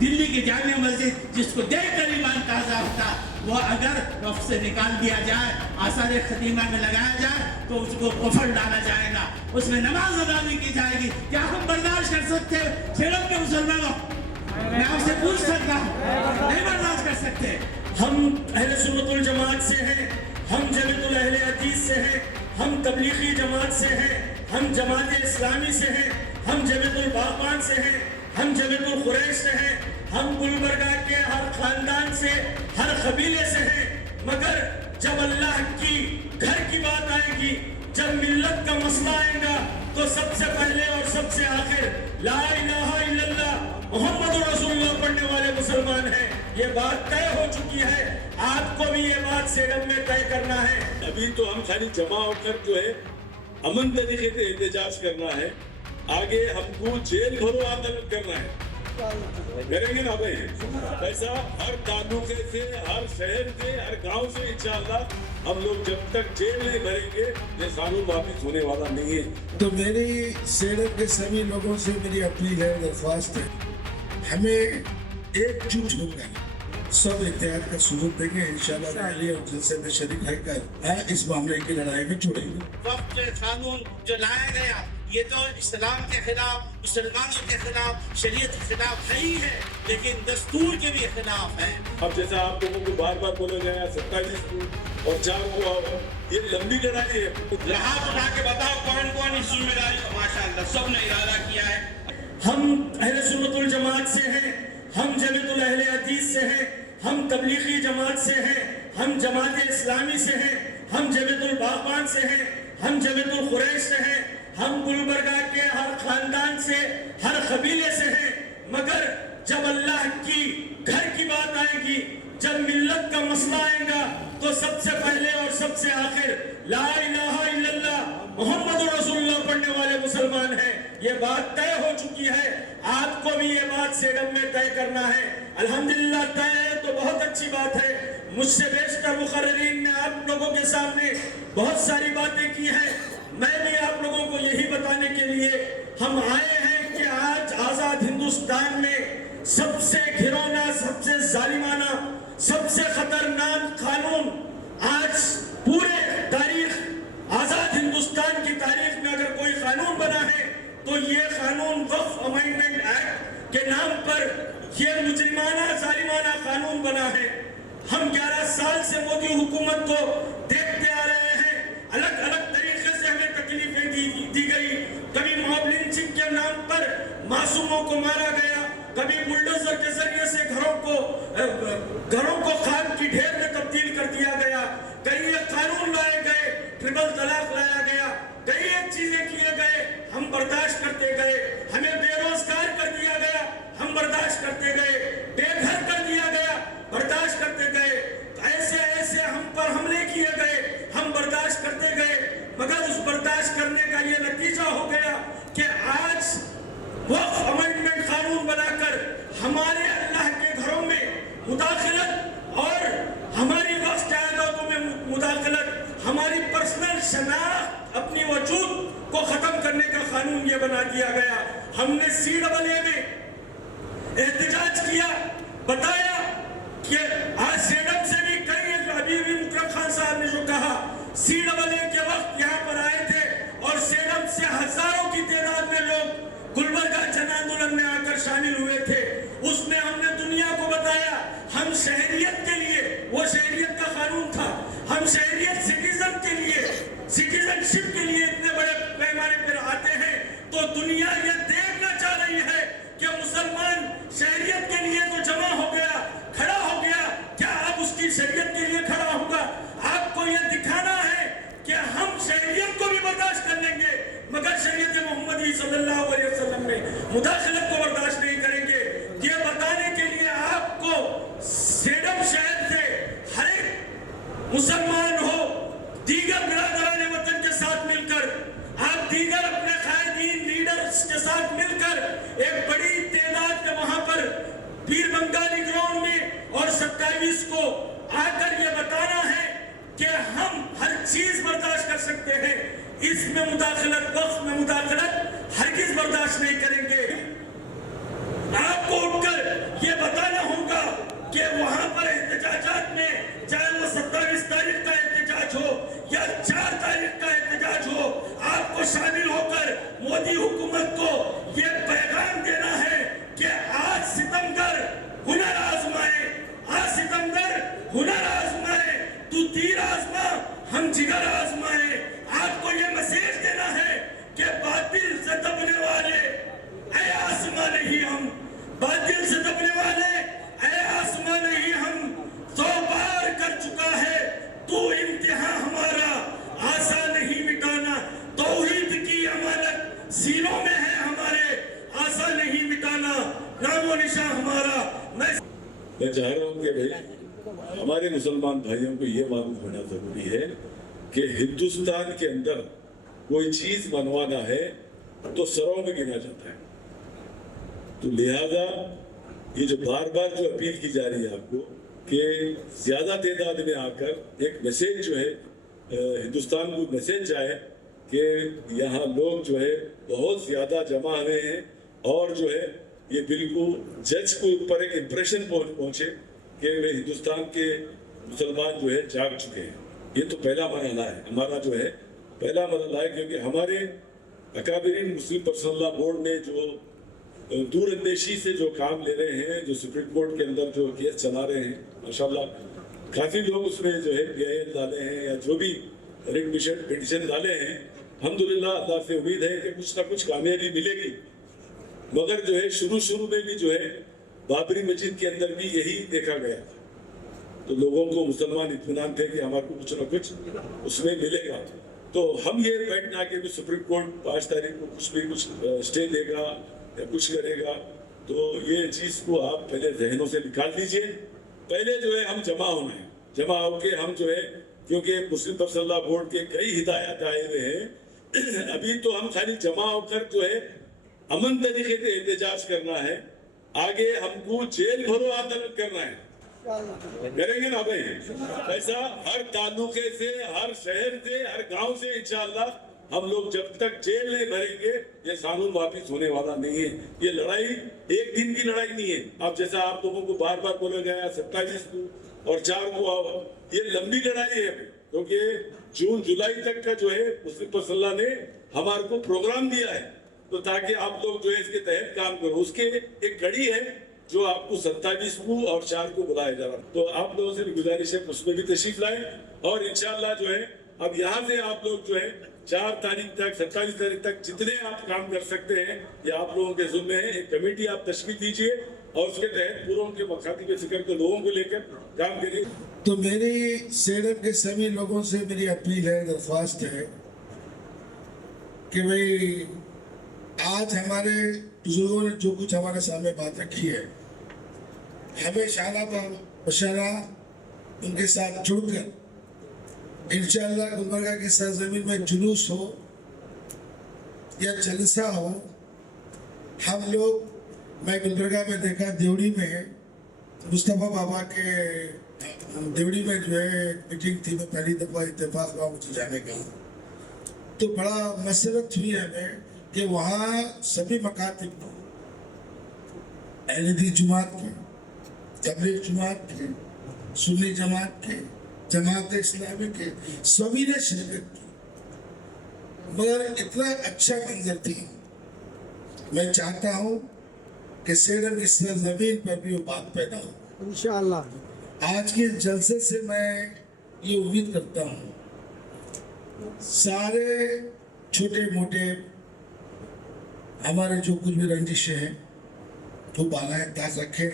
दिल्ली की जामिया मस्जिद जिसको देख कर ईमान ताज़ा होता, वो अगर वफ से निकाल दिया जाए, आसार खतीमा में लगाया जाए तो उसको कुफर डाला जाएगा, उसमें नमाज अदा नहीं की जाएगी। क्या हम बर्दाश्त कर सकते शेरों के मुसलमानों? मैं आपसे पूछ सकता हूँ, नहीं बर्दाश्त कर सकते। हम अहले सुन्नत वल जमात से हैं, हम जमीयतुल अहले हदीस से हैं, हम तबलीगी जमात से हैं, हम जमात इस्लामी से हैं, हम जमीयतुल बागबान से हैं, हम जमीयतुल कुरैश से हैं, हम गुलबर्गा के हर खानदान से, हर कबीले से हैं। मगर जब अल्लाह की घर की बात आएगी, जब मिल्लत का मसला आएगा, तो सबसे पहले और सबसे आखिर ला इलाहा इल्लल्लाह मोहम्मद रसूलुल्लाह पढ़ने वाले मुसलमान हैं। ये बात तय हो चुकी है, आपको भी ये बात सेडम में तय करना है। अभी तो हम खाली जमा होकर जो है अमन तरीके से एहतजाज करना है, आगे हमको जेल भरो आंदोलन करना है, करेंगे ना भाई? ऐसा हर तालुके से, हर शहर से, हर गांव से इंशाअल्लाह हम लोग जब तक जेल नहीं भरेंगे ये कानून वापिस होने वाला नहीं है। तो मेरी सेडम के सभी लोगों से मेरी अपील है, दरख्वास्त है, हमें एकजुट होकर सब इत्तेहाद का सबूत देंगे। इंशाअल्लाह रैली और जलसे में शरीक रहकर इस मामले की लड़ाई में जुड़ेंगे। वक्त कानून जो लाया गया ये तो इस्लाम के खिलाफ, मुसलमानों के खिलाफ, शरीयत के खिलाफ है ही है, लेकिन दस्तूर के भी खिलाफ है। अब जैसा आप लोगों को बार बार बोला गया 27 और 4 हुआ, ये लंबी लड़ाई है। हाथ उठा के बताओ कौन कौन इस जिम्मेदारी को माशाअल्लाह सब ने इरादा किया है। हम अहले सुन्नत वल जमात से हैं, हम जमीयतुल अहले हदीस से हैं, हम तबलीगी जमात से हैं, हम जमात इस्लामी से हैं, हम जमीयतुल बागबान से हैं, हम जमीयतुल कुरैश से हैं, हम गुलबर्गा के हर खानदान से, हर कबीले से हैं। मगर जब अल्लाह की घर की बात आएगी, जब मिल्लत का मसला आएगा, तो सबसे पहले और सबसे आखिर ला इलाहा इल्लल्लाह मोहम्मद रसूलुल्लाह पढ़ने वाले मुसलमान हैं। ये बात तय हो चुकी है, आपको भी ये बात सेडम में तय करना है। अल्हम्दुलिल्लाह तय है तो बहुत अच्छी बात है। मुझसे बेशतर मुकर्रिरीन ने आप लोगों के सामने बहुत सारी बातें की हैं। मैं भी आप लोगों को यही बताने के लिए हम आए हैं कि आज आजाद हिंदुस्तान में सबसे घिनौना, सबसे जालिमाना, सबसे खतरनाक कानून आज पूरे तारीख आजाद हिंदुस्तान की तारीख में अगर कोई कानून बना है तो ये कानून वक्फ अमेंडमेंट एक्ट के नाम पर ये मुजरिमाना, जालिमाना कानून बना है। हम 11 साल से मोदी हुकूमत को देखते आ रहे हैं, अलग अलग तरीके से हमें तकलीफें दी गई। कभी मॉब लिंचिंग के नाम पर मासूमों को मारा गया, कभी बुलडोजर के जरिए से घरों को खान की ढेर में तब्दील कर दिया गया, कई एक कानून लाए गए, ट्रिपल तलाक लाया गया, कई एक चीजें किए गए, हम बर्दाश्त करते गए। हमें बेरोजगार कर दिया गया, हम बर्दाश्त करते गए। बेघर कर दिया गया, बर्दाश्त करते गए। ऐसे ऐसे हम पर हमले किए गए, हम बर्दाश्त करते गए। मगर उस बर्दाश्त करने का ये नतीजा हो गया कि आज वक्फ अमेंडमेंट कानून बनाकर हमारे अल्लाह के घरों में मुदाखलत और हमारी वक्फ जायदादों में मुदाखलत, हमारी पर्सनल शनाख्त, अपनी वजूद को खत्म करने का कानून ये बना दिया गया। हमने CAA में एहतजाज किया, बताया कि आज सेडम से भी कई, अभी भी मुकरम खान साहब ने जो कहा, CAA के वक्त यहाँ पर आए थे और सेडम से हजारों की तादाद में लोग गुलबर्गा जन आंदोलन में आकर शामिल हुए थे। उसमें हमने दुनिया को बताया हम शहरियत के लिए, वो शहरियत का कानून था, हम शहरियत सिटीजन के लिए, सिटीजनशिप के लिए इतने बड़े पैमाने पर आते हैं तो दुनिया ये देखना चाह रही है कि मुसलमान शहरियत के लिए तो जमा हो गया, खड़ा हो गया, क्या अब उसकी शरीयत के लिए खड़ा होगा? आपको ये दिखाना है कि हम शहरियत को भी बर्दाश्त कर लेंगे मगर शरीयत मोहम्मदी सल्लल्लाहु अलैहि वसल्लम में मुदाखलत को बर्दाश्त नहीं करेंगे। ये बताने के लिए आपको सेडम शहर से हर एक मुसलमान हो, दीगर बिरादरान वतन के साथ मिलकर, आप दीगर अपने कायदीन लीडर्स के साथ मिलकर एक बड़ी तादाद में वहां पर पीर बंगाली ग्राउंड में और 27 को आकर ये बताना है कि हम हर चीज बर्दाश्त कर सकते हैं, इसमें मुदाखलत, वक्फ में मुदाखलत हरगिज बर्दाश्त नहीं करेंगे। आपको उठकर ये मैं चाह रहा हूँ कि भाई हमारे मुसलमान भाइयों को ये मालूम होना जरूरी है कि हिंदुस्तान के अंदर कोई चीज बनवाना है तो सरों में गिना जाता है। तो लिहाजा ये जो बार बार जो अपील की जा रही है आपको कि ज्यादा तादाद में आकर एक मैसेज जो है हिंदुस्तान को मैसेज जाए कि यहाँ लोग जो है बहुत ज्यादा जमा हुए हैं और जो है ये बिल्कुल जज को ऊपर एक इम्प्रेशन पहुंचे कि वे हिंदुस्तान के मुसलमान जो है जाग चुके हैं। ये तो पहला मरहला है, हमारा जो है पहला मरहला है, क्योंकि हमारे अकाबिरीन मुस्लिम पर्सनल लॉ बोर्ड ने जो दूरअंदेशी से जो काम ले रहे हैं, जो सुप्रीम कोर्ट के अंदर जो केस चला रहे हैं, माशाल्लाह काफ़ी लोग उसमें जो है PIL डाले हैं या जो भी रिट पिटिशन डाले हैं, अल्हम्दुलिल्लाह अल्लाह से उम्मीद है कि कुछ ना कुछ कामयाबी मिलेगी। मगर जो है शुरू में भी जो है बाबरी मस्जिद के अंदर भी यही देखा गया, तो लोगों को मुसलमान इत्मीनान थे कि हमारे को कुछ ना कुछ उसमें मिलेगा। तो हम ये बैठना कि भी सुप्रीम कोर्ट 5 तारीख को कुछ स्टे देगा या कुछ करेगा, तो ये चीज़ को आप पहले जहनों से निकाल दीजिए। पहले जो है हम जमा होना है, जमा होके हम जो है, क्योंकि मुस्लिम पर्सनल लॉ बोर्ड के कई हिदायत आए हुए हैं, अभी तो हम खाली जमा होकर जो है अमन तरीके से एहतजाज करना है, आगे हमको जेल भरो आंदोलन करना है, करेंगे ना भाई? ऐसा हर तालुके से, हर शहर से, हर गांव से इंशाअल्लाह हम लोग जब तक जेल नहीं भरेंगे ये कानून वापिस होने वाला नहीं है। ये लड़ाई एक दिन की लड़ाई नहीं है। अब जैसा आप लोगों को बार बार बोला गया 27 को और 4 को आओ, ये लंबी लड़ाई है, क्योंकि जून जुलाई तक का जो है मुस्लिम पर्सनल ने हमारे को प्रोग्राम दिया है, तो ताकि आप लोग जो है इसके तहत काम करो। उसके एक कड़ी है जो आपको 27 को और 4 को बुलाया जा रहा, तो आप लोगों से भी गुजारिश है उसमें भी तशरीफ लाए, और इंशाअल्लाह जो है अब यहाँ से आप लोग जो है 4 तारीख तक 27 तारीख तक जितने आप काम कर सकते हैं ये आप लोगों के जिम्मे है। एक कमेटी आप तश्कील दीजिए और उसके तहत पूरों के मकाती के फिक्र के लोगों को लेकर काम करिए। तो मेरी सेडम के सभी लोगों से मेरी अपील है, दरख्वास्त है कि भाई आज हमारे बुजुर्गों ने जो कुछ हमारे सामने बात रखी है, हमें शाला उनके साथ जुड़कर इंशाअल्लाह गुलबर्गा की सरजमीन में जुलूस हो या जलसा हो, हम लोग मैं गुलबर्गा में देखा देवड़ी में मुस्तफ़ा बाबा के देवड़ी में जो है मीटिंग थी, मैं पहली दफ़ा इत्तेफाक हुआ मुझे जाने का, तो बड़ा मसरत हुई हमें कि वहाँ सभी मकातिब अहले हदीस जमात के, तबलीग जमात के, सुन्नी जमात के, जमात इस्लामी के सभी ने शिरकत की, मगर इतना अच्छा मंजर थी। मैं चाहता हूँ कि सेडम की सरजमीन पर भी वो बात पैदा हो इंशाअल्लाह। आज के जलसे से मैं ये उम्मीद करता हूँ सारे छोटे मोटे हमारे जो कुछ भी रंजिशें हैं वो बालाए ताज रखें,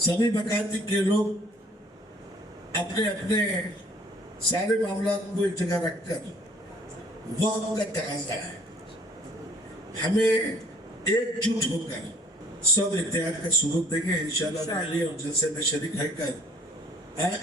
सभी मकातिब के लोग अपने अपने सारे मामला को एक जगह रखकर वक्त का तकाज़ा है, हमें एकजुट होकर सब इत्तेहाद का सबूत देंगे इंशाअल्लाह ताला और जलसे में शरीक रहकर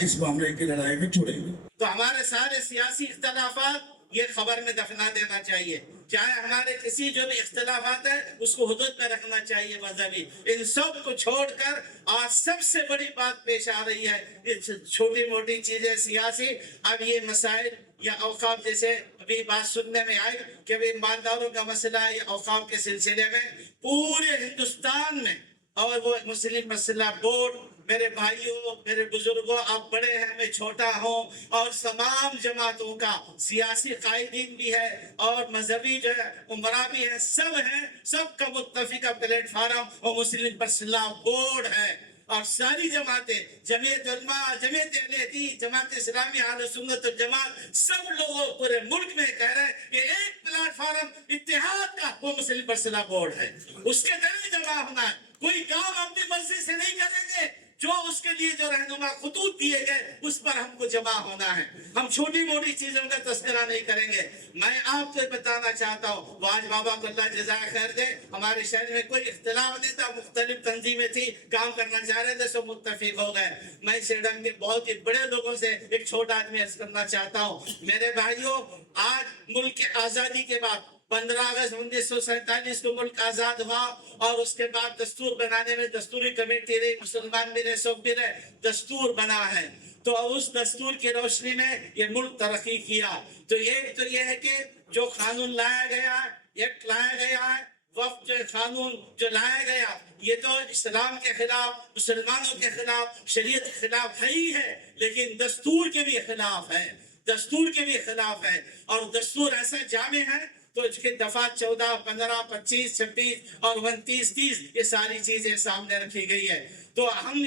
इस मामले की लड़ाई में जुड़ेंगे। तो हमारे सारे सियासी इख्तलाफात ये खबर में दफना देना चाहिए, चाहे हमारे किसी जो भी इख्तलाफात है उसको हुदूद में रखना चाहिए मजहबी, इन सब को छोड़कर आज सबसे बड़ी बात पेश आ रही है, ये छोटी मोटी चीजें सियासी। अब ये मसाइल या औकाफ जैसे अभी बात सुनने में आई कि अभी ईमानदारों का मसला है, ये औकाफ के सिलसिले में पूरे हिंदुस्तान में, और वो मुस्लिम मसला बोर्ड, मेरे भाइयों मेरे बुजुर्गों, आप बड़े हैं मैं छोटा हूँ, और तमाम जमातों का सियासी कायदीन भी है और मजहबी जो है उमरा भी है, सब हैं, सबका मुत्तफिका प्लेटफार्म और मुस्लिम पर्सनल बोर्ड है, और सारी जमातें जमीयत उलमा, जमीयत अहले हदीस, जमात इस्लामी, अहले सुन्नत वल जमात, सब लोगों पूरे मुल्क में कह रहे हैं कि एक प्लेटफार्म इत्तेहाद का वो मुस्लिम पर्सनल बोर्ड है, उसके जरिए जमा होना है। कोई काम अपनी मर्जी से नहीं करेंगे, جو اس کے لیے جو رہنما خطوط دیے گئے اس پر ہم کو جمع ہونا ہے. ہم چھوٹی موٹی چیزوں کا تذکرہ نہیں کریں گے. میں آپ کو بتانا چاہتا ہوں واج بابا کو اللہ جزائے خیر دے, ہمارے شہر میں کوئی اختلاف نہیں تھا, مختلف تنظیمیں تھی, کام کرنا چاہ رہے تھے, سب متفق ہو گئے. میں سیڈم کے بہت ہی بڑے لوگوں سے ایک چھوٹا آدمی عرض کرنا چاہتا ہوں, میرے بھائیوں آج ملک کی آزادی کے بعد 15 اگست 1947 کو ملک آزاد ہوا اور اس کے بعد دستور بنانے میں دستوری کمیٹی رہی, مسلمان بھی رہے, سب بھی رہے, دستور بنا ہے. تو اس دستور کی روشنی میں یہ ملک ترقی کیا. تو ایک تو یہ ہے کہ جو قانون لایا گیا, ایکٹ لایا گیا ہے, وقت جو قانون جو لایا گیا, یہ تو اسلام کے خلاف, مسلمانوں کے خلاف, شریعت کے خلاف ہے ہی ہے, لیکن دستور کے بھی خلاف ہے, دستور کے بھی خلاف ہے. اور دستور ایسا جامع ہے تو اس کے دفعہ 14, 15, 25, 26 اور 29, 30 یہ ساری چیزیں سامنے رکھی گئی ہے. تو ہم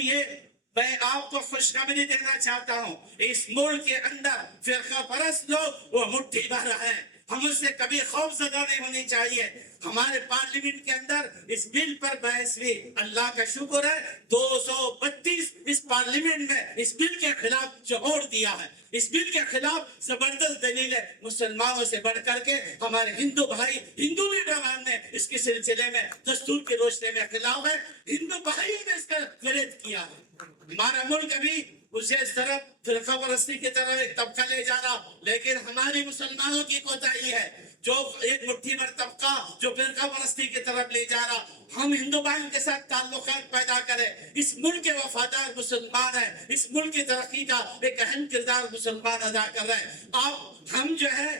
میں آپ کو خوشخبری دینا چاہتا ہوں, اس ملک کے اندر فرقہ پرست لوگ وہ مٹھی بھر ہیں, ہم اس سے کبھی خوف زدہ نہیں ہونی چاہیے. ہمارے پارلیمنٹ کے اندر اس بل پر بحث ہوئی, اللہ کا شکر ہے 232 اس پارلیمنٹ میں اس بل کے خلاف جوڑ دیا ہے. اس بل کے خلاف زبردست دلیل ہے, مسلمانوں سے بڑھ کر کے ہمارے ہندو بھائی, ہندو لیڈران نے اس کے سلسلے میں دستور کی روشنی میں خلاف ہے, ہندو بھائی نے اس کا وروध کیا ہے. ہمارا ملک ابھی اسے اس طرف فرقہ پرستی کی طرف ایک طبقہ لے جا رہا, لیکن ہماری مسلمانوں کی کوتاہی ہے جو ایک مٹھی بھر طبقہ جو فرقہ پرستی کی طرف لے جا رہا. ہم ہندو بھائیوں کے ساتھ تعلقات پیدا کریں, اس ملک کے وفادار مسلمان ہیں, اس ملک کی ترقی کا ایک اہم کردار مسلمان ادا کر رہے ہیں. ہم جو ہے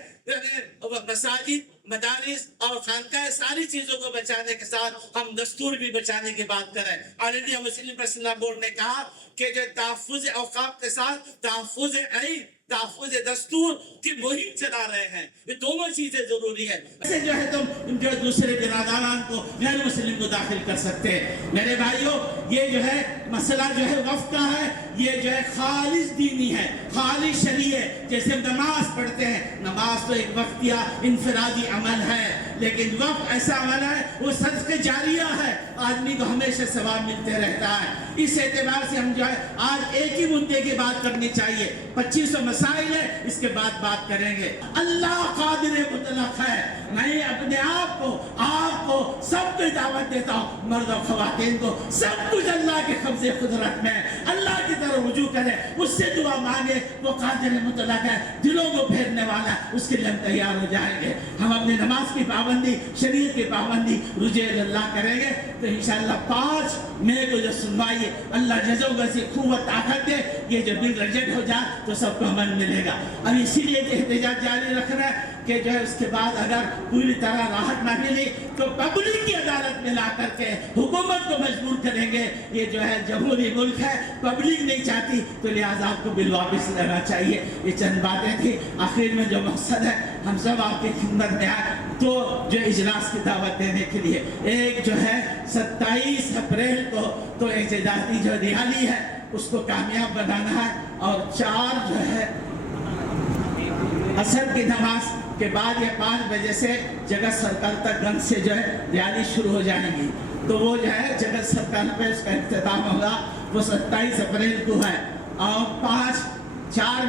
مساجد, مدارس اور خانقاہ ساری چیزوں کو بچانے کے ساتھ ہم دستور بھی بچانے کی بات کریں. آل انڈیا مسلم پرسنل بورڈ نے کہا کہ جو تحفظ اوقاف کے ساتھ تحفظ عین, تحفظ دستور کی مہم چلا رہے ہیں. یہ دونوں چیزیں ضروری ہے. ایسے جو ہے تم جو دوسرے برادران کو غیر مسلم کو داخل کر سکتے ہیں. میرے بھائیوں یہ جو ہے مسئلہ جو ہے وقف کا ہے, یہ جو ہے خالص دینی ہے, خالص شرعی ہے. جیسے ہم نماز پڑھتے ہیں, نماز تو ایک وقتیہ انفرادی عمل ہے, لیکن وقت ایسا عمل ہے وہ صدقہ جاریہ ہے, آدمی کو ہمیشہ ثواب ملتے رہتا ہے. اس اعتبار سے ہم جو ہے آج ایک ہی مدعے کی بات کرنی چاہیے. 2500 مسائل ہے, اس کے بعد بات کریں گے. اللہ قادر مطلق ہے. میں اپنے آپ کو سب کو دعوت دیتا ہوں, مرد و خواتین کو, سب کچھ اللہ کے قبضے قدرت میں, اللہ کی طرف رجوع کرے, اس سے دعا مانگے, وہ قادر مطلق ہے, دلوں کو پھیرنے والا ہے, اس کے لیے ہم تیار ہو جائیں گے. ہم اپنی نماز کی پابندی, شریعت کی پابندی, رجوع اللہ کریں گے تو انشاءاللہ 5 مئی کو جو سنوائی, اللہ جزا و سے قوت طاقت دے, یہ جو بل ریجیکٹ ہو جائے تو سب کو امن ملے گا. اب اسی لیے احتجاج جاری رکھنا ہے کہ جو ہے اس کے بعد اگر پوری طرح راحت نہ ملی تو پبلک کی عدالت میں لا کر کے حکومت کو مجبور کریں گے. یہ جو ہے جمہوری ملک ہے, پبلک نہیں چاہتی, تو لہٰذا آپ کو بل واپس لینا چاہیے. یہ چند باتیں تھیں. آخر میں جو مقصد ہے ہم سب آپ کی خدمت میں آئے تو جو اجلاس کی دعوت دینے کے لیے, ایک جو ہے 27 اپریل کو تو احتجاجی جو ریالی ہے اس کو کامیاب بنانا ہے, اور 4 جو ہے عصر کی نماز کے بعد یہ 5 بجے سے جگت سرکل تک گنج سے جو ہے ریالی شروع ہو جائیں گی. تو وہ جو ہے جگت سرکل پہ اس کا اختتام ہوگا, وہ 27 اپریل کو ہے. اور 4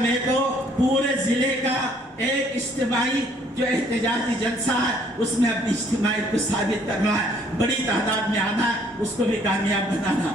مئی کو پورے ضلع کا ایک اجتماعی جو احتجاجی جلسہ ہے اس میں اپنی اجتماعیت کو ثابت کرنا ہے, بڑی تعداد میں آنا ہے, اس کو بھی کامیاب بنانا.